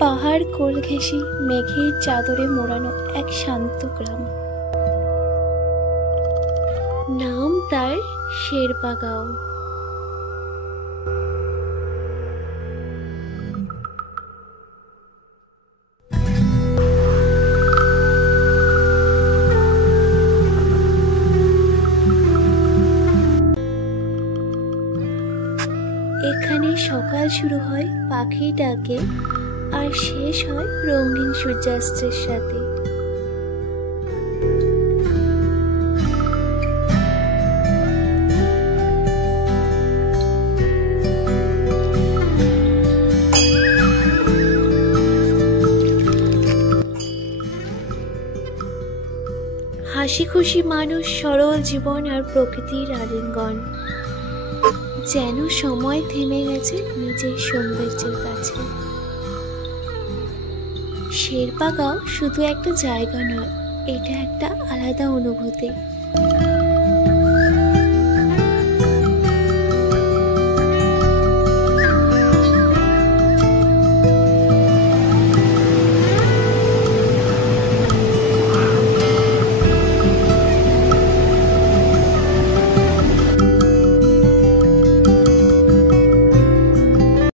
পাহাড় কোল ঘেঁষি মেঘের চাদরে মোড়ানো এক শান্ত গ্রাম। নাম তার শেরপাগাঁও। এখানে সকাল শুরু হয় পাখির ডাকে আর শেষ হয় রঙিন সূর্যাস্তের সাথে। হাসি খুশি মানুষ, সরল জীবন আর প্রকৃতির আলিঙ্গন, যেন সময় থেমে গেছে নিজের সৌন্দর্যের কাছে। শেরপাগাঁও শুধু একটা জায়গা নয়, এটা একটা আলাদা অনুভূতি।